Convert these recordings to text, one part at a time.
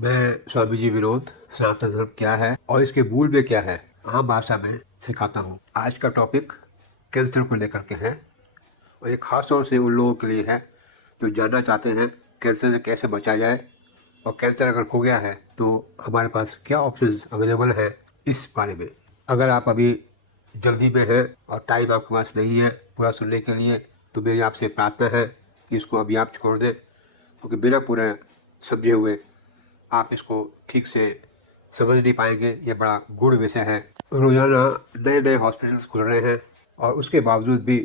मैं स्वामी जी विनोद सनातन धर्म क्या है और इसके मूल में क्या है आम भाषा में सिखाता हूँ। आज का टॉपिक कैंसर को लेकर के है और ये खास तौर से उन लोगों के लिए है जो जानना चाहते हैं कैंसर से कैसे बचा जाए और कैंसर अगर हो गया है तो हमारे पास क्या ऑप्शंस अवेलेबल है इस बारे में। अगर आप अभी जल्दी में हैं और टाइम आपके पास नहीं है पूरा सुनने के लिए तो मेरी आपसे प्रार्थना है कि इसको अभी आप छोड़ दें, क्योंकि बिना पूरा समझे हुए आप इसको ठीक से समझ नहीं पाएंगे। ये बड़ा गूढ़ विषय है। रोज़ाना नए नए हॉस्पिटल्स खुल रहे हैं और उसके बावजूद भी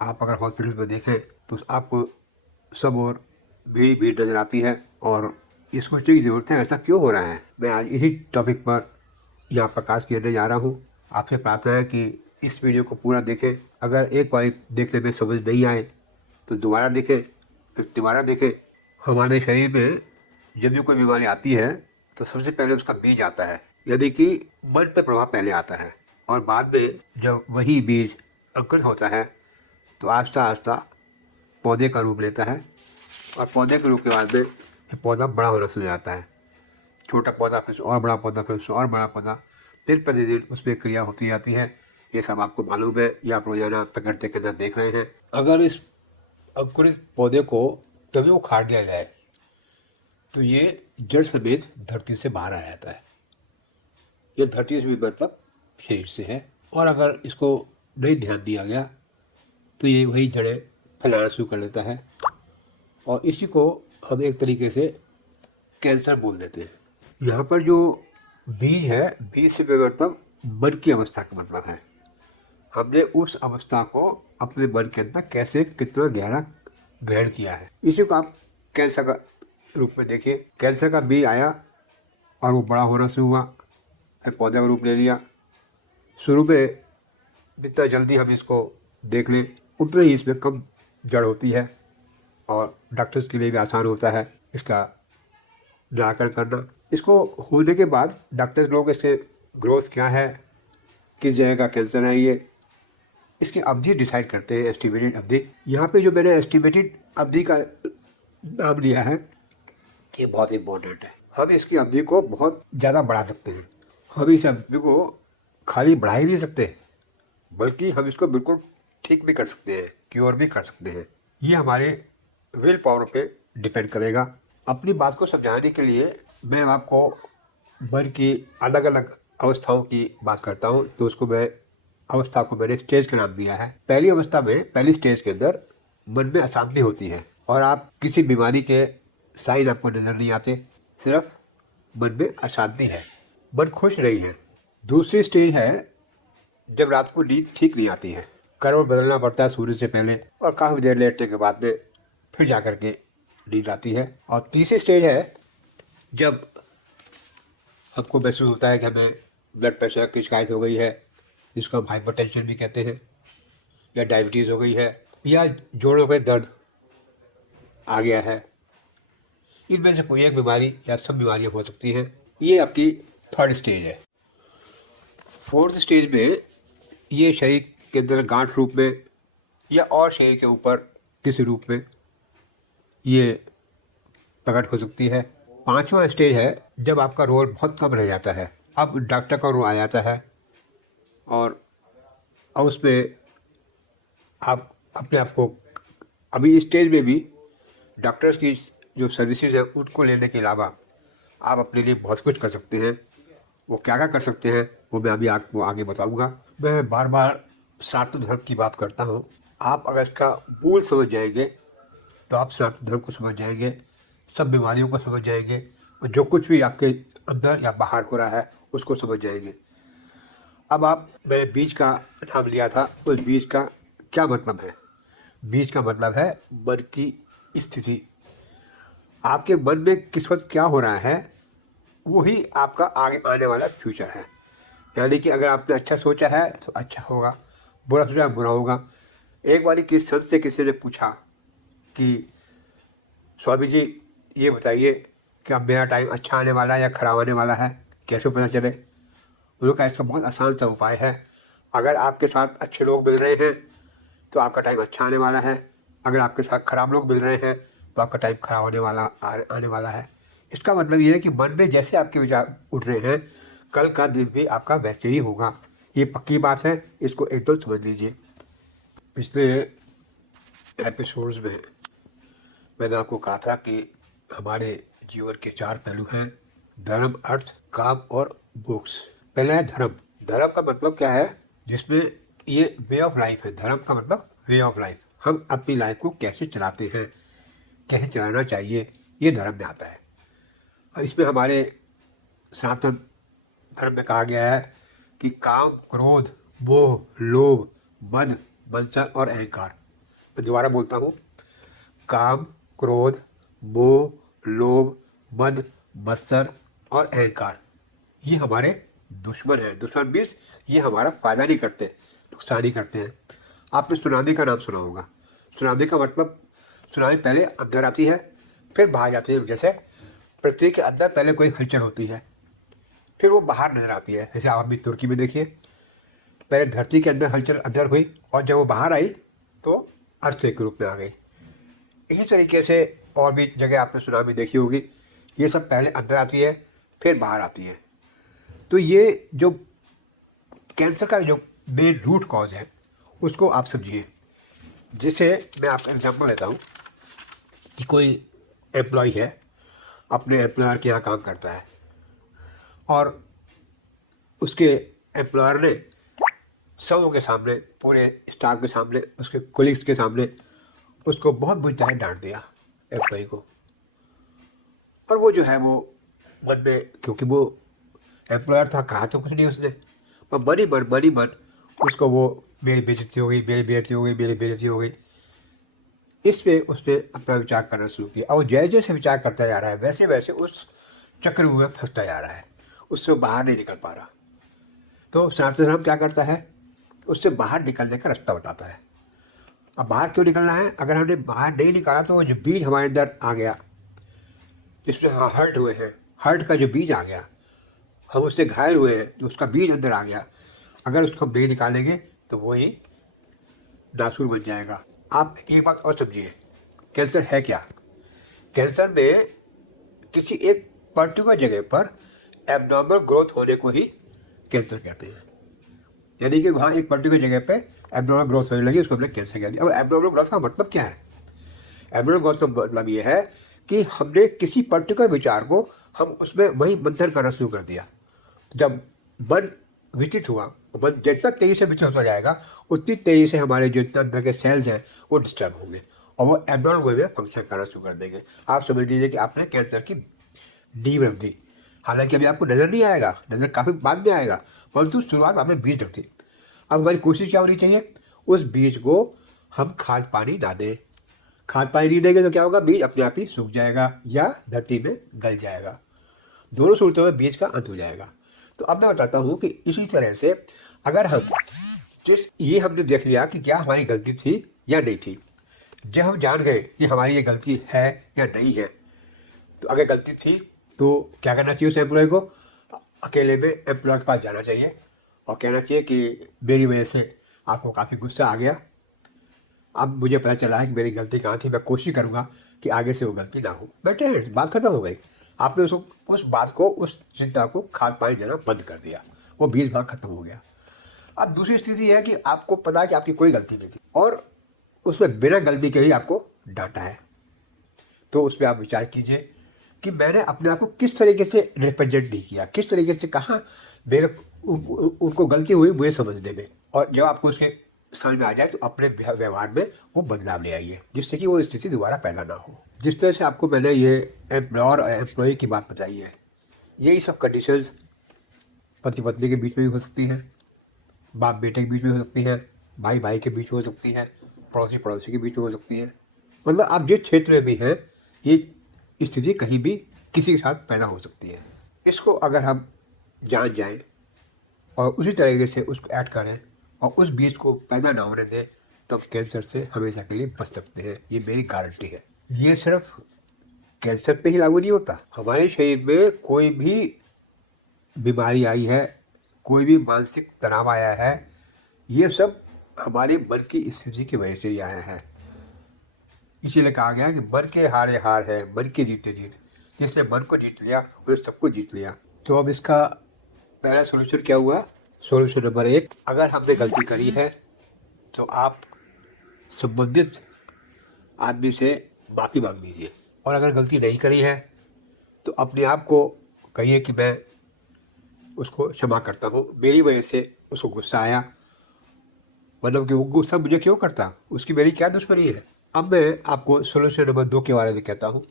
आप अगर हॉस्पिटल में देखें तो आपको सब और भीड़ भीड़ नज़र आती है और ये सोचने की ज़रूरत है ऐसा क्यों हो रहा है। मैं आज इसी टॉपिक पर यहाँ प्रकाश करने जा रहा हूँ। आपसे प्रार्थना है कि इस वीडियो को पूरा देखें। अगर एक बार देखने में समझ नहीं आए तो दोबारा देखें, फिर दोबारा देखें। हमारे शरीर में जब भी कोई बीमारी आती है तो सबसे पहले उसका बीज आता है, यानी कि मन पर प्रभाव पहले आता है और बाद में जब वही बीज अंकुरित होता है तो आहिस्ता आहिस्ता पौधे का रूप लेता है और पौधे के रूप के बाद में ये पौधा बड़ा होना शुरू हो जाता है। छोटा पौधा, फिर और बड़ा पौधा, फिर और बड़ा पौधा, दिन प्रतिदिन उसमें क्रिया होती जाती है। ये सब आपको मालूम है, ये आप रोजाना प्रकृति के अंदर देख रहे हैं। अगर इस अंकुरित पौधे को तभी उखाड़ दिया जाए तो ये जड़ समेत धरती से बाहर आ जाता है। ये धरती से भी मतलब शरीर से है। और अगर इसको नहीं ध्यान दिया गया तो ये वही जड़ें फैलाना शुरू कर लेता है और इसी को हम एक तरीके से कैंसर बोल देते हैं। यहाँ पर जो बीज है, बीज से मतलब मन की अवस्था का मतलब है। हमने उस अवस्था को अपने मन के अंदर कैसे कितना गहरा ग्रहण किया है, इसी को आप कैंसर का रूप में देखिए। कैंसर का बीज आया और वो बड़ा होना शुरू हुआ, फिर पौधे का रूप ले लिया। शुरू में जितना जल्दी हम इसको देख लें उतना ही इसमें कम जड़ होती है और डॉक्टर्स के लिए भी आसान होता है इसका निराकरण करना। इसको होने के बाद डॉक्टर्स लोग इसके ग्रोथ क्या है, किस जगह का कैंसर है, ये इसकी अवधि डिसाइड करते हैं, एस्टिमेटेड अवधि। यहाँ पे जो मैंने एस्टिमेटेड अवधि का नाम लिया है ये बहुत इम्पोर्टेंट है। हम इसकी अवधि को बहुत ज़्यादा बढ़ा सकते हैं। हम इस अवधि को खाली बढ़ा ही नहीं सकते बल्कि हम इसको बिल्कुल ठीक भी कर सकते हैं, क्योर भी कर सकते हैं। ये हमारे विल पावर पे डिपेंड करेगा। अपनी बात को समझाने के लिए मैं आपको मन की अलग अलग अवस्थाओं की बात करता हूँ। तो उसको मैं अवस्था को मैंने स्टेज का नाम दिया है। पहली अवस्था में, पहली स्टेज के अंदर मन में अशांति होती है और आप किसी बीमारी के साइन आपको नजर नहीं आते, सिर्फ मन में अशांति है, मन खुश नहीं है। दूसरी स्टेज है जब रात को नींद ठीक नहीं आती है, करवट बदलना पड़ता है सूर्य से पहले और काफ़ी देर लेटने के बाद में फिर जा कर के नींद आती है। और तीसरी स्टेज है जब हमको महसूस होता है कि हमें ब्लड प्रेशर की शिकायत हो गई है, जिसको हम हाइपरटेंशन भी कहते हैं, या डायबिटीज़ हो गई है, या जोड़ों में दर्द आ गया है। इनमें से कोई एक बीमारी या सब बीमारियां हो सकती हैं। ये आपकी थर्ड स्टेज है। फोर्थ स्टेज में ये शरीर के अंदर गांठ रूप में या और शरीर के ऊपर किसी रूप में ये प्रकट हो सकती है। पांचवा स्टेज है जब आपका रोल बहुत कम रह जाता है, अब डॉक्टर का रोल आ जाता है और अब उसमें आप अपने आप को, अभी इस स्टेज में भी डॉक्टर्स की जो सर्विसेज है उनको लेने के अलावा आप अपने लिए बहुत कुछ कर सकते हैं। वो क्या क्या कर सकते हैं वो मैं अभी आपको आगे बताऊंगा। मैं बार बार सनातन धर्म की बात करता हूँ। आप अगर इसका मूल समझ जाएंगे तो आप सनातन धर्म को समझ जाएंगे, सब बीमारियों को समझ जाएंगे और जो कुछ भी आपके अंदर या बाहर हो रहा है उसको समझ जाएंगे। अब आप, मैंने बीज का नाम लिया था, उस बीज का क्या मतलब है। बीज का मतलब है मन की स्थिति। आपके मन में किस वक्त क्या हो रहा है वही आपका आगे आने वाला फ्यूचर है। यानी कि अगर आपने अच्छा सोचा है तो अच्छा होगा, बुरा सोचा बुरा होगा। एक बार किस संत से किसी ने पूछा कि स्वामी जी ये बताइए कि अब मेरा टाइम अच्छा आने वाला है या खराब आने वाला है, कैसे पता चले। उन्होंने कहा इसका बहुत आसान सा उपाय है, अगर आपके साथ अच्छे लोग मिल रहे हैं तो आपका टाइम अच्छा आने वाला है, अगर आपके साथ खराब लोग मिल रहे हैं तो आपका टाइम खराब आने वाला है। इसका मतलब ये है कि मन में जैसे आपके विचार उठ रहे हैं, कल का दिन भी आपका वैसे ही होगा। ये पक्की बात है, इसको एकदम समझ लीजिए। पिछले एपिसोड्स में मैंने आपको कहा था कि हमारे जीवन के 4 पहलू हैं: धर्म, अर्थ, काम और मोक्ष। पहला है धर्म। धर्म का मतलब क्या है? जिसमें ये वे ऑफ लाइफ है। धर्म का मतलब वे ऑफ लाइफ। हम अपनी लाइफ को कैसे चलाते हैं, कैसे चलाना चाहिए, ये धर्म में आता है। और इसमें हमारे सनातन धर्म में कहा गया है कि काम, क्रोध, मोह, लोभ, मद, मत्सर और अहंकार। मैं दोबारा बोलता हूँ: काम, क्रोध, मोह, लोभ, मद, मत्सर और अहंकार, ये हमारे दुश्मन हैं। दुश्मन मीन्स ये हमारा फायदा नहीं करते, नुकसान ही करते हैं। आपने सुनामी का नाम सुना होगा। सुनामी का मतलब, सुनामी पहले अंदर आती है फिर बाहर जाती है। जैसे पृथ्वी के अंदर पहले कोई हलचल होती है, फिर वो बाहर नजर आती है। जैसे आप अभी तुर्की में देखिए, पहले धरती के अंदर हलचल अंदर हुई और जब वो बाहर आई तो अर्थक्वेक के रूप में आ गई। इसी तरीके से और भी जगह आपने सुनामी देखी होगी। ये सब पहले अंदर आती है फिर बाहर आती है। तो ये जो कैंसर का जो मेन रूट कॉज है उसको आप समझिए। जिसे मैं आपका एग्जांपल लेता हूँ कि कोई एम्प्लॉय है, अपने एम्प्लॉयर के यहाँ काम करता है और उसके एम्प्लॉयर ने सबों के सामने, पूरे स्टाफ के सामने, उसके कोलिग्स के सामने उसको बहुत बुरी तरह डांट दिया एम्प्लॉय को। और वो जो है वो मन में, क्योंकि वो एम्प्लॉयर था, कहा तो कुछ नहीं उसने, पर मन ही मन उसको वो मेरी बेइज्जती हो गई, मेरी बेइज्जती हो गई, मेरी बेइज्जती हो गई, इस पे उसने अपना विचार करना शुरू किया। और जैसे जैसे विचार करता जा रहा है वैसे वैसे उस चक्रव्यूह में फंसता जा रहा है, उससे बाहर नहीं निकल पा रहा। तो सनातन धर्म क्या करता है? उससे बाहर निकलने का रास्ता बताता है। अब बाहर क्यों निकलना है? अगर हमने बाहर नहीं निकाला तो वो जो बीज हमारे अंदर आ गया, जिसमें हर्ट हुए हैं, हर्ट का जो बीज आ गया, हम उससे घायल हुए हैं, तो उसका बीज अंदर आ गया, अगर उसको हम नहीं निकालेंगे तो वो ही नासूर बन जाएगा। आप एक बात और समझिए, कैंसर है क्या? कैंसर में किसी एक पर्टिकुलर जगह पर एबनॉर्मल ग्रोथ होने को ही कैंसर कहते हैं। यानी कि वहाँ एक पर्टिकुलर जगह पे एबनॉर्मल ग्रोथ होने लगी, उसको हमने कैंसर कह दिया। अब एबनॉर्मल ग्रोथ का मतलब क्या है? एबनॉर्मल ग्रोथ का मतलब ये है कि हमने किसी पर्टिकुलर विचार को हम उसमें वही मंथन करना शुरू कर दिया। जब मन विचलित हुआ, मन जितना तेजी से विचलित होता जाएगा उतनी तेजी से हमारे जो इतना अंदर के सेल्स हैं वो डिस्टर्ब होंगे और वो एबनॉर्मल वे में फंक्शन करना शुरू कर देंगे। आप समझ लीजिए कि आपने कैंसर की नींव रख दी। हालांकि अभी आपको नज़र नहीं आएगा, नज़र काफ़ी बाद में आएगा, परंतु शुरुआत आपने बीज रख दी। अब हमारी कोशिश क्या होनी चाहिए? उस बीज को हम खाद पानी ना दें। खाद पानी नहीं देंगे तो क्या होगा? बीज अपने आप ही सूख जाएगा या धरती में गल जाएगा। दोनों सूरतों में बीज का अंत हो जाएगा। तो अब मैं बताता हूँ कि इसी तरह से अगर हम ये हमने देख लिया कि क्या हमारी गलती थी या नहीं थी। जब हम जान गए कि हमारी ये गलती है या नहीं है, तो अगर गलती थी तो क्या करना चाहिए? उस एम्प्लॉय को अकेले में एम्प्लॉय के पास जाना चाहिए और कहना चाहिए कि मेरी वजह से आपको काफ़ी गुस्सा आ गया, अब मुझे पता चला है कि मेरी गलती कहाँ थी, मैं कोशिश करूँगा कि आगे से वो गलती ना हो। बेटे, बात खत्म हो गई। आपने उसको, उस बात को, उस चिंता को खाद पानी देना बंद कर दिया, वो बीज भाग खत्म हो गया। अब दूसरी स्थिति है कि आपको पता है कि आपकी कोई गलती नहीं थी और उसमें बिना गलती के ही आपको डांटा है। तो उस पर आप विचार कीजिए कि मैंने अपने आप को किस तरीके से रिप्रेजेंट नहीं किया, किस तरीके से कहाँ मेरे उनको गलती हुई मुझे समझने में। और जब आपको उसके समझ में आ जाए तो अपने व्यवहार में वो बदलाव ले आइए, जिससे कि वो स्थिति दोबारा पैदा ना हो। जिस तरह से आपको मैंने ये एम्प्लॉयर और एम्प्लॉय की बात बताई है, यही सब कंडीशंस पति पत्नी के बीच में भी हो सकती हैं, बाप बेटे के बीच में हो सकती है, भाई भाई के बीच में हो सकती है, पड़ोसी पड़ोसी के बीच में हो सकती है। मतलब आप जिस क्षेत्र में भी हैं, ये स्थिति कहीं भी किसी के साथ पैदा हो सकती है। इसको अगर हम जान जाएं और उसी तरीके से उसको ऐड करें और उस बीज को पैदा ना होने दें, तो हम कैंसर से हमेशा के लिए बच सकते हैं। ये मेरी गारंटी है। ये सिर्फ कैंसर पे ही लागू नहीं होता। हमारे शरीर में कोई भी बीमारी आई है, कोई भी मानसिक तनाव आया है, ये सब हमारे मन की स्थिति की वजह से ही आया है। इसीलिए कहा गया कि मन के हारे हार है, मन की जीते जीत। जिसने मन को जीत लिया उसने सब कुछ जीत लिया। तो अब इसका पहला सोल्यूशन क्या हुआ? सोल्यूशन नंबर 1, अगर हमने गलती करी है तो आप संबंधित आदमी से माफ़ी मांग लीजिए, और अगर गलती नहीं करी है तो अपने आप को कहिए कि मैं उसको क्षमा करता हूँ, मेरी वजह से उसको गुस्सा आया, मतलब कि वो गुस्सा मुझे क्यों करता, उसकी मेरी क्या दुश्मनी है। अब मैं आपको सोल्यूशन नंबर 2 के बारे में कहता हूँ।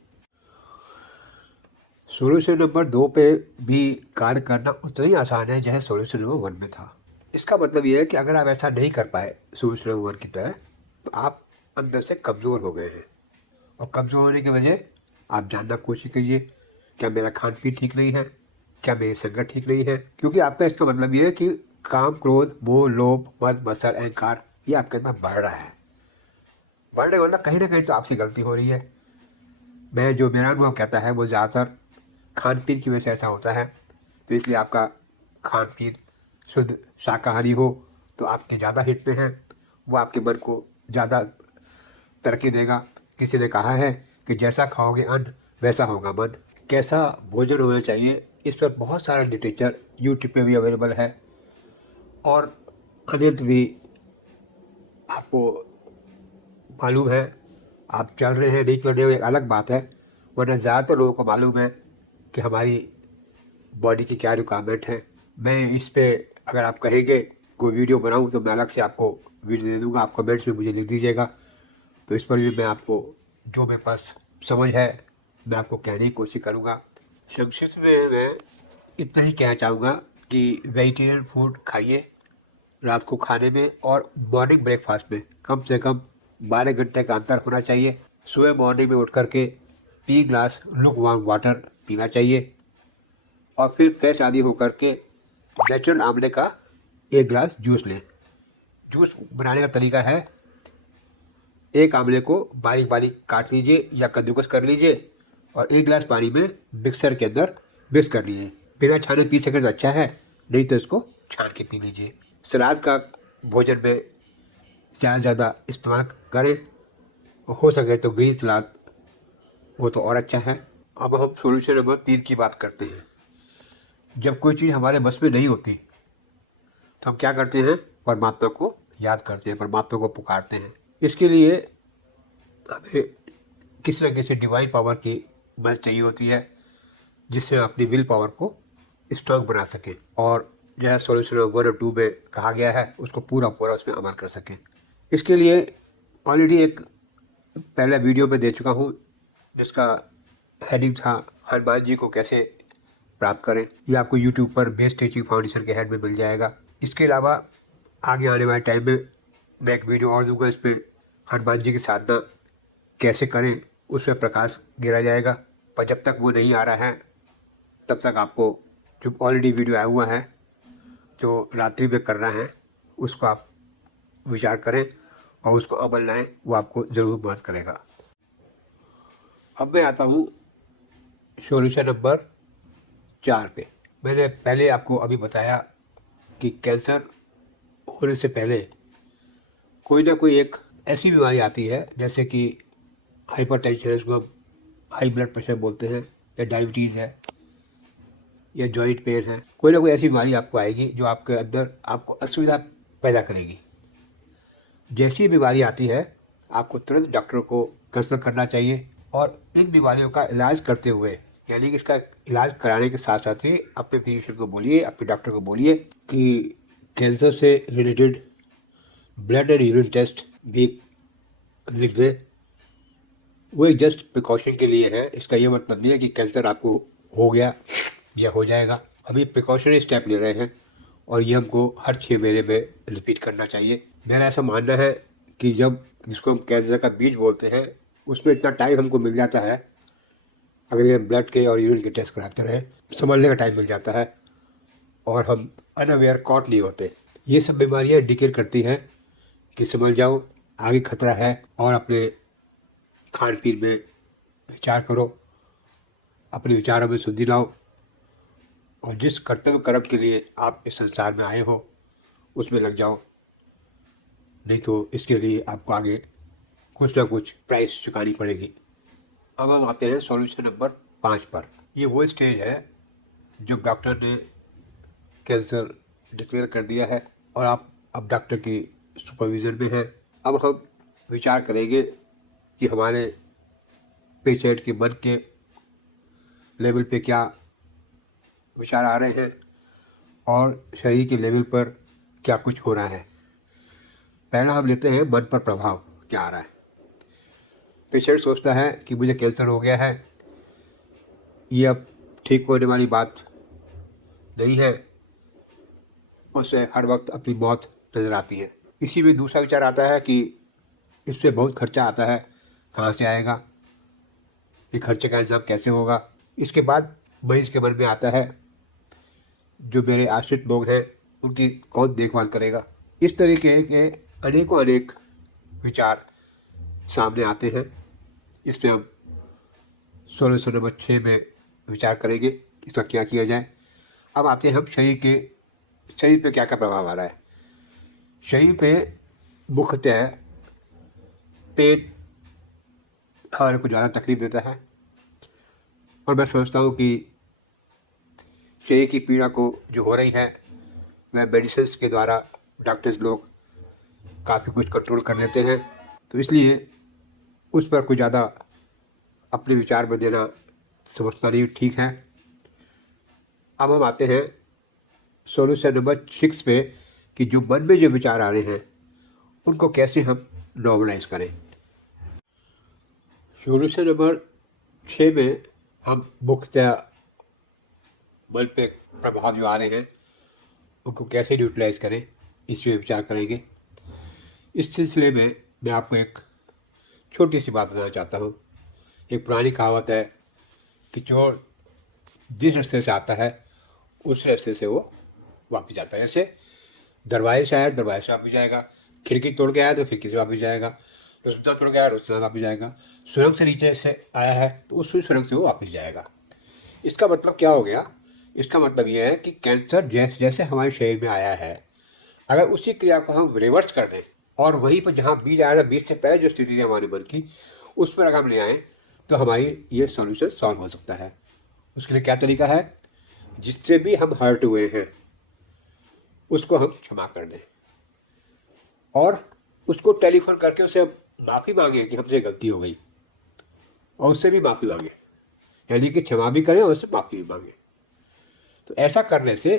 सोल्यूशन नंबर 2 पे भी कार्य करना उतना ही आसान है जैसे सोल्यूशन नंबर 1 में था। इसका मतलब ये है कि अगर आप ऐसा नहीं कर पाए सोल्यूशन नंबर 1 की तरह, तो आप अंदर से कमज़ोर हो गए हैं, और कमज़ोर होने की वजह आप जानना कोशिश कीजिए, क्या मेरा खान पीन ठीक नहीं है, क्या मेरी संगत ठीक नहीं है, क्योंकि आपका इसका मतलब ये है कि काम, क्रोध, मोह, लोभ, मद, मत्सर, अहंकार ये आपके अंदर बढ़ रहा है। बढ़ने का मतलब कहीं ना कहीं तो आपसे गलती हो रही है। मेरा अनुभव कहता है वो ज़्यादातर खान पीन की वजह से ऐसा होता है। तो इसलिए आपका खान पीन शुद्ध शाकाहारी हो तो आपके ज़्यादा हित में है, वो आपके मन को ज़्यादा तरक्की देगा। किसी ने कहा है कि जैसा खाओगे अन्न वैसा होगा मन। कैसा भोजन होना चाहिए, इस पर बहुत सारा लिटरेचर यूट्यूब पे भी अवेलेबल है, और अन्यत्र भी आपको मालूम है। आप चल रहे हैं नहीं चल रहे हो एक अलग बात है, वरना ज़्यादातर लोगों को मालूम है कि हमारी बॉडी की क्या रिक्वायरमेंट है। मैं इस पे अगर आप कहेंगे कोई वीडियो बनाऊं तो मैं अलग से आपको वीडियो दे दूंगा, आप कमेंट्स में मुझे लिख दीजिएगा, तो इस पर भी मैं आपको जो मेरे पास समझ है मैं आपको कहने की कोशिश करूँगा। संक्षिप्त में मैं इतना ही कहना चाहूँगा कि वेजिटेरियन फूड खाइए रात को खाने में, और मॉर्निंग ब्रेकफास्ट में कम से कम 12 घंटे का अंतर होना चाहिए। सुबह मॉर्निंग में उठ करके 3 ग्लास लुक वार्म वाटर पीना चाहिए, और फिर फ्रेश आदि होकर के नेचुरल आंवले का 1 ग्लास जूस लें। जूस बनाने का तरीका है, एक आंवले को बारीक बारीक काट लीजिए या कद्दूकस कर लीजिए, और 1 गिलास पानी में मिक्सर के अंदर मिक्स कर लीजिए। बिना छाने पी सके तो अच्छा है, नहीं तो इसको छान के पी लीजिए। सलाद का भोजन में ज़्यादा से ज़्यादा इस्तेमाल करें, और हो सके तो ग्रीन सलाद, वो तो और अच्छा है। अब हम सोल्यूशन नंबर 3 की बात करते हैं। जब कोई चीज़ हमारे बस में नहीं होती तो हम क्या करते हैं? परमात्मा को याद करते हैं, परमात्मा को पुकारते हैं। इसके लिए हमें किसी न किसी डिवाइन पावर की मदद चाहिए होती है, जिससे हम अपनी विल पावर को स्ट्रांग बना सकें, और जो सॉल्यूशन 1 और 2 में कहा गया है उसको पूरा पूरा उसमें अमल कर सकें। इसके लिए ऑलरेडी एक पहला वीडियो में दे चुका हूँ, जिसका हेडिंग था हनुमान जी को कैसे प्राप्त करें। ये आपको यूट्यूब पर बेस्ट टीचिंग फाउंडेशन के हेड में मिल जाएगा। इसके अलावा आगे आने वाले टाइम में मैं एक वीडियो और दूंगा, इस पर हनुमान जी की साधना कैसे करें उस पर प्रकाश गिरा जाएगा। पर जब तक वो नहीं आ रहा है तब तक आपको जो ऑलरेडी वीडियो आया हुआ है जो रात्रि में करना है उसको आप विचार करें और उसको अमल लाएं, वो आपको ज़रूर मदद करेगा। अब मैं आता हूँ सॉल्यूशन नंबर 4 पे। मैंने पहले आपको अभी बताया कि कैंसर होने से पहले कोई ना कोई एक ऐसी बीमारी आती है, जैसे कि हाइपरटेंशन है, इसको हम हाई ब्लड प्रेशर बोलते हैं, या डायबिटीज़ है, या जॉइंट पेन है। कोई ना कोई ऐसी बीमारी आपको आएगी जो आपके अंदर आपको असुविधा पैदा करेगी। जैसी बीमारी आती है आपको तुरंत डॉक्टर को कंसल्ट करना चाहिए, और इन बीमारियों का इलाज करते हुए, यानी कि इसका इलाज कराने के साथ साथ ही अपने फिजिशियन को बोलिए, अपने डॉक्टर को बोलिए कि कैंसर से related blood and urine test भी लिख दें। वो एक जस्ट प्रिकॉशन के लिए है, इसका ये मतलब नहीं है कि कैंसर आपको हो गया या हो जाएगा। अभी प्रिकॉशनरी स्टेप ले रहे हैं, और ये हमको हर 6 महीने में रिपीट करना चाहिए। मेरा ऐसा मानना है कि जब जिसको हम कैंसर का बीज बोलते हैं उसमें इतना टाइम हमको मिल जाता है, अगर ये ब्लड के और यूरिन के टेस्ट कराते रहे समझने का टाइम मिल जाता है, और हम अनअवेयर कॉट नहीं होते। ये सब बीमारियाँ इंडिकेट करती हैं कि समझ जाओ आगे खतरा है, और अपने खान पीन में विचार करो, अपने विचारों में शुद्धि लाओ, और जिस कर्तव्य कर्म के लिए आप इस संसार में आए हो उसमें लग जाओ, नहीं तो इसके लिए आपको आगे कुछ ना कुछ प्राइस चुकानी पड़ेगी। अब हम आते हैं सॉल्यूशन नंबर 5 पर। ये वो स्टेज है जो डॉक्टर ने कैंसर डिक्लेयर कर दिया है और आप अब डॉक्टर की सुपरविज़न में हैं। अब हम विचार करेंगे कि हमारे पेशेंट के मन के लेवल पे क्या विचार आ रहे हैं और शरीर के लेवल पर क्या कुछ हो रहा है। पहला हम लेते हैं मन पर प्रभाव क्या आ रहा है। पेशेंट सोचता है कि मुझे कैंसर हो गया है, ये अब ठीक होने वाली बात नहीं है, उसे हर वक्त अपनी मौत नज़र आती है। इसी में दूसरा विचार आता है कि इससे बहुत खर्चा आता है, कहाँ से आएगा, ये खर्चे का इंतजाम कैसे होगा। इसके बाद मरीज के मन में आता है जो मेरे आश्रित लोग हैं उनकी कौन देखभाल करेगा। इस तरीके के अनेक विचार सामने आते हैं। इसमें हम सोल्यूशन नंबर 6 में विचार करेंगे इसका क्या किया जाए। अब आते हैं हम शरीर पे क्या क्या प्रभाव आ रहा है। शरीर पे मुख्यतः पेट हमारे को ज़्यादा तकलीफ देता है और मैं समझता हूँ कि शरीर की पीड़ा को जो हो रही है वह मेडिसिन के द्वारा डॉक्टर्स लोग काफ़ी कुछ कंट्रोल कर लेते हैं, तो इसलिए उस पर कुछ ज़्यादा अपने विचार में देना समझता नहीं ठीक है। अब हम आते हैं सॉल्यूशन नंबर 6 पे कि जो मन में जो विचार आ रहे हैं उनको कैसे हम नॉर्मलाइज करें। सॉल्यूशन नंबर 6 में हम मुख्यतः मन पे प्रभाव जो आ रहे हैं उनको कैसे न्यूट्रलाइज करें इस पे विचार करेंगे। इस सिलसिले में मैं आपको एक छोटी सी बात बताना चाहता हूँ। एक पुरानी कहावत है कि चोर जिस रास्ते से आता है उस रास्ते से वो वापस जाता है। जैसे दरवाजे से आया दरवाजे से वापस जाएगा, खिड़की तोड़ के आया तो खिड़की से वापस जाएगा, रोजगार तोड़ के आया रोजगार वापस जाएगा, सुरंग से नीचे से आया है तो उस सुरंग से वो वापस जाएगा। इसका मतलब क्या हो गया? इसका मतलब ये है कि कैंसर जैसे जैसे हमारे शरीर में आया है, अगर उसी क्रिया को हम रिवर्स कर दें और वहीं पर जहाँ बीज आया था, बीज से पहले जो स्थिति थी हमारे मन की, उस पर अगर हम ले आएँ तो हमारी ये सॉल्यूशन सॉल्व हो सकता है। उसके लिए क्या तरीका है? जिससे भी हम हर्ट हुए हैं उसको हम क्षमा कर दें और उसको टेलीफोन करके उससे माफ़ी मांगे कि हमसे गलती हो गई और उससे भी माफ़ी मांगे, यानी कि क्षमा भी करें और उससे माफ़ी भी मांगे। तो ऐसा करने से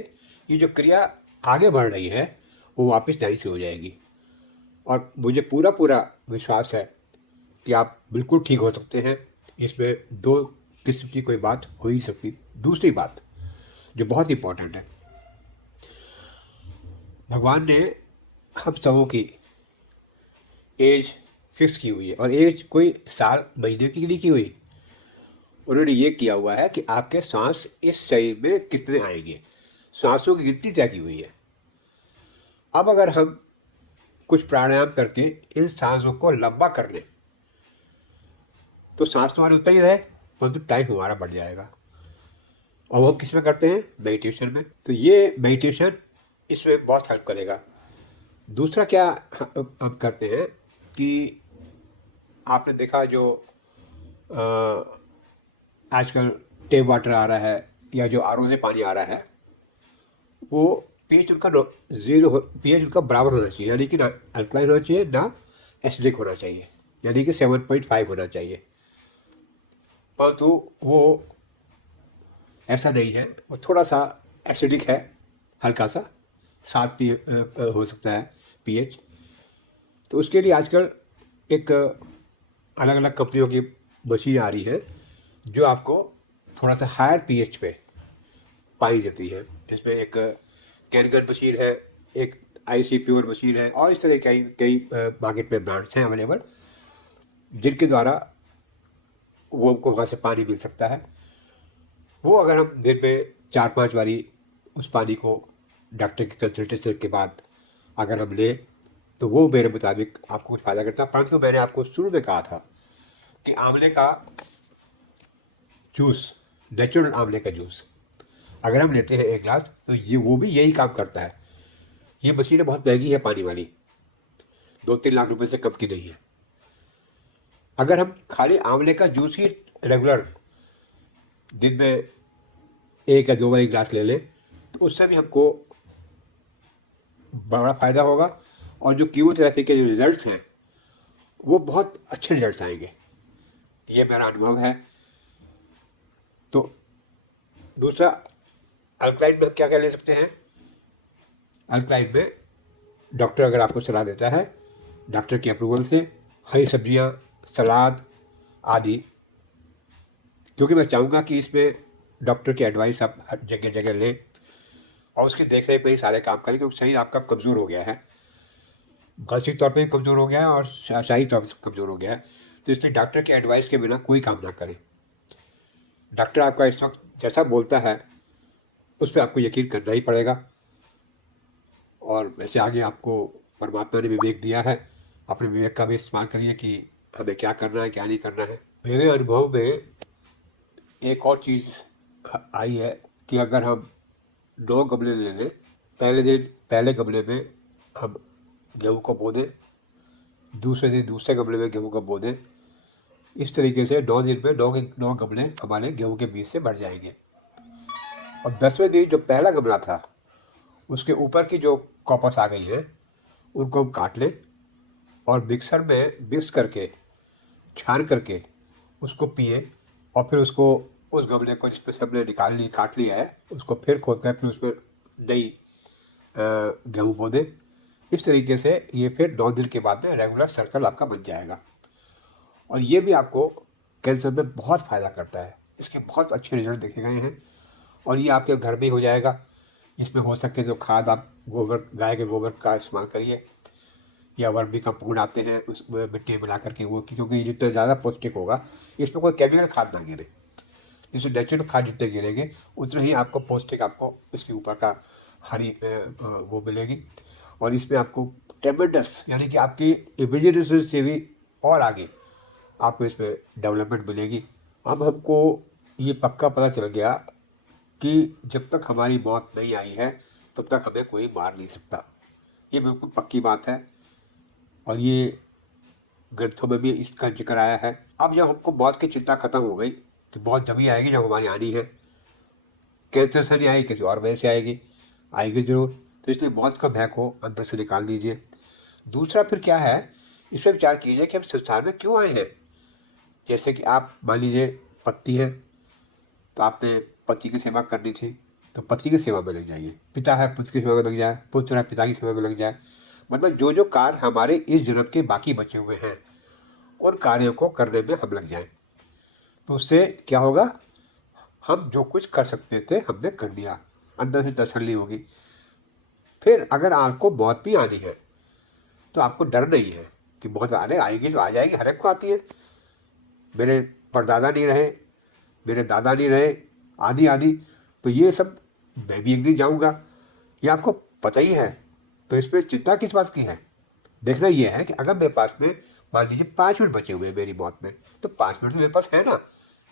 ये जो क्रिया आगे बढ़ रही है वो वापस सही से हो जाएगी और मुझे पूरा विश्वास है कि आप बिल्कुल ठीक हो सकते हैं। इसमें दो किस्म की कोई बात हो ही सकती। दूसरी बात जो बहुत इंपॉर्टेंट है, भगवान ने हम सबों की एज फिक्स की हुई है और एज कोई साल महीने की नहीं की हुई। उन्होंने ये किया हुआ है कि आपके सांस इस शरीर में कितने आएंगे, सांसों की गिनती तय की हुई है। अब अगर हम कुछ प्राणायाम करके इन सांसों को लंबा कर लें तो सांस तो हमारी उतना ही रहे परंतु टाइम हमारा बढ़ जाएगा। और वो हम किस में करते हैं? मेडिटेशन में। तो ये मेडिटेशन इसमें बहुत हेल्प करेगा। दूसरा क्या हम करते हैं कि आपने देखा जो आजकल टेप वाटर आ रहा है या जो आरओ से पानी आ रहा है वो पीएच उनका जीरो, पीएच उनका बराबर होना चाहिए, यानी कि ना अल्कलाइन होना चाहिए ना एसिडिक होना चाहिए, यानी कि 7.5 होना चाहिए। परंतु वो ऐसा नहीं है, वो थोड़ा सा एसिडिक है, हल्का सा 7 हो सकता है पीएच। तो उसके लिए आजकल एक अलग अलग कंपनियों की मशीन आ रही है जो आपको थोड़ा सा हायर पीएच पे पानी देती है। जिसमें एक कैनगन मशीन है, एक आईसी प्योर मशीन है और इस तरह कई कई मार्केट में ब्रांड्स हैं अवेलेबल जिनके द्वारा वो हमको वहाँ से पानी मिल सकता है। वो अगर हम दिन में 4-5 बारी उस पानी को डॉक्टर की कंसल्टेशन के बाद अगर हम लें तो वो मेरे मुताबिक आपको कुछ फ़ायदा करता है। परंतु मैंने आपको शुरू में कहा था कि आंवले का जूस, नेचुरल आंवले का जूस अगर हम लेते हैं 1 गिलास तो ये वो भी यही काम करता है। ये मशीनें बहुत महंगी है पानी वाली, 2-3 लाख रुपए से कम की नहीं है। अगर हम खाली आंवले का जूस ही रेगुलर दिन में 1 या 2 बार गिलास ले लें तो उससे भी हमको बड़ा फ़ायदा होगा और जो कीमोथेरेपी के जो रिज़ल्ट्स हैं वो बहुत अच्छे रिज़ल्ट्स आएंगे। ये मेरा अनुभव है। तो दूसरा, अल्कलाइन में हम क्या क्या ले सकते हैं? अल्कलाइन में डॉक्टर अगर आपको सलाह देता है, डॉक्टर की अप्रूवल से हरी सब्जियां, सलाद आदि, क्योंकि मैं चाहूँगा कि इसमें डॉक्टर की एडवाइस आप हर जगह जगह लें और उसकी देख रेख में ही सारे काम करें, क्योंकि शरीर आपका कमज़ोर हो गया है, मानसिक तौर पे भी कमज़ोर हो गया है और शारीरिक तौर पर कमज़ोर हो गया है। तो इसलिए डॉक्टर की एडवाइस के बिना कोई काम ना करें। डॉक्टर आपका इस वक्त जैसा बोलता है उस पर आपको यकीन करना ही पड़ेगा। और वैसे आगे आपको परमात्मा ने विवेक दिया है, अपने विवेक का भी इस्तेमाल करिए कि हमें क्या करना है क्या नहीं करना है। मेरे अनुभव में एक और चीज़ आई है कि अगर हम 9 गमले ले लें, पहले गमले में हम गेहूँ को बो दें, दूसरे दिन दूसरे गमले में गेहूँ को बो दें, इस तरीके से 9 दिन में 9 गमले हमारे गेहूँ के बीज से बढ़ जाएंगे। और 10वें दिन जो पहला गमला था उसके ऊपर की जो कॉपस आ गई है उनको हम काट लें और मिक्सर में मिक्स करके छान करके उसको पिए। और फिर उसको उस गमले को जिसमें से हमने काट लिया है उसको फिर खोद कर फिर उसमें नई गेहूँ बो दें। इस तरीके से ये फिर 9 दिन के बाद में रेगुलर सर्कल आपका बन जाएगा और ये भी आपको कैंसर में बहुत फ़ायदा करता है। इसके बहुत अच्छे रिजल्ट देखे गए हैं और ये आपके घर में ही हो जाएगा। इसमें हो सके तो खाद आप गोबर, गाय के गोबर का इस्तेमाल करिए या वर्मी कंपोस्ट आते हैं उसमें मिट्टी मिला करके वो, क्योंकि जितना ज़्यादा पौष्टिक होगा इसमें कोई केमिकल खाद ना गिरे। इसमें नेचुरल खाद जितने गिरेंगे उतना ही आपको पौष्टिक आपको इसके ऊपर का हरी वो मिलेगी। और इसमें आपको ट्रेमेंडस यानी कि आपकी इम्यूनिटी से भी और आगे आपको इसमें डेवलपमेंट मिलेगी। अब हमको ये पक्का पता चल गया कि जब तक हमारी मौत नहीं आई है तब तक हमें कोई मार नहीं सकता। ये बिल्कुल पक्की बात है और ये ग्रंथों में भी इसका जिक्र आया है। अब जब हमको मौत की चिंता खत्म हो गई तो मौत जब ही आएगी जब हमारी आनी है। कैंसर से नहीं आएगी, किसी और वजह से आएगी, आएगी जरूर। तो इसलिए मौत का भय को अंदर से निकाल दीजिए। दूसरा फिर क्या है, इस पर विचार कीजिए कि हम संसार में क्यों आए हैं। जैसे कि आप मान लीजिए पत्नी है तो आपने पति की सेवा करनी थी तो पति की सेवा में लग जाइए, पिता है पुत्र की सेवा में लग जाए, पुत्र है पिता की सेवा में लग जाए। मतलब जो जो कार्य हमारे इस जन्म के बाकी बचे हुए हैं उन कार्यों को करने में हम लग जाएं। तो उससे क्या होगा, हम जो कुछ कर सकते थे हमने कर दिया, अंदर से तसल्ली होगी। फिर अगर आपको मौत भी आनी है तो आपको डर नहीं है कि मौत आने आएगी तो आ जाएगी, हर एक को आती है। मेरे परदादा नहीं रहे, मेरे दादा नहीं रहे, आदि आदि, तो ये सब मैं भी एक दिन जाऊँगा, ये आपको पता ही है। तो इसमें चिंता किस बात की है। देखना ये है कि अगर मेरे पास में मान लीजिए 5 मिनट बचे हुए हैं मेरी मौत में, तो 5 मिनट तो मेरे पास है ना,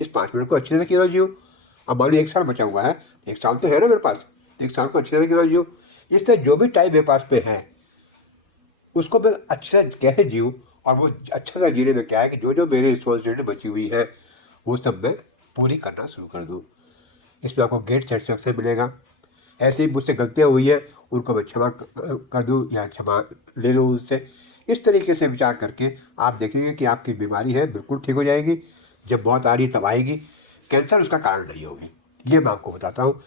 इस 5 मिनट को अच्छी तरह क्यों जियो। अब मान लो 1 साल बचा हुआ है, 1 साल तो है ना मेरे पास, तो 1 साल को अच्छी तरह क्यों जियो। इस तरह जो भी टाइम मेरे पास में है उसको मैं अच्छा कैसे जीऊँ। और वो अच्छा सा जीने में क्या है कि जो जो मेरी रिस्पॉन्सिबिलिटी बची हुई है वो सब मैं पूरी करना शुरू कर दूँ। इसमें आपको ग्रेट सेटिस्फैक्शन मिलेगा। ऐसे ही मुझसे गलतियाँ हुई है उनको मैं क्षमा कर दूँ या क्षमा ले लूँ उससे। इस तरीके से विचार करके आप देखेंगे कि आपकी बीमारी है बिल्कुल ठीक हो जाएगी। जब मौत आ रही तब आएगी, कैंसर उसका कारण नहीं होगी। ये मैं आपको बताता हूँ,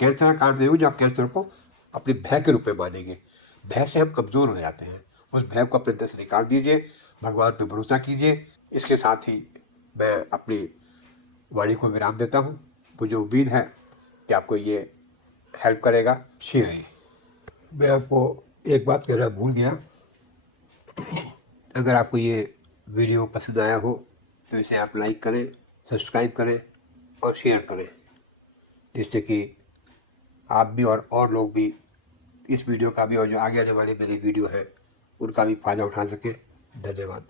कैंसर का कारण नहीं होगी। जो आप कैंसर को अपने भय के रूप में मानेंगे, भय से हम कमज़ोर हो जाते हैं। उस भय को अपने अंदर से निकाल दीजिए, भगवान पर भरोसा कीजिए। इसके साथ ही मैं अपनी वाणी को विराम देता हूँ। मुझे उम्मीद है कि आपको ये हेल्प करेगा। शेयर, मैं आपको एक बात कहना भूल गया, अगर आपको ये वीडियो पसंद आया हो तो इसे आप लाइक करें, सब्सक्राइब करें और शेयर करें, जिससे कि आप भी और लोग भी इस वीडियो का भी और जो आगे आने वाली मेरी वीडियो है उनका भी फ़ायदा उठा सकें। धन्यवाद।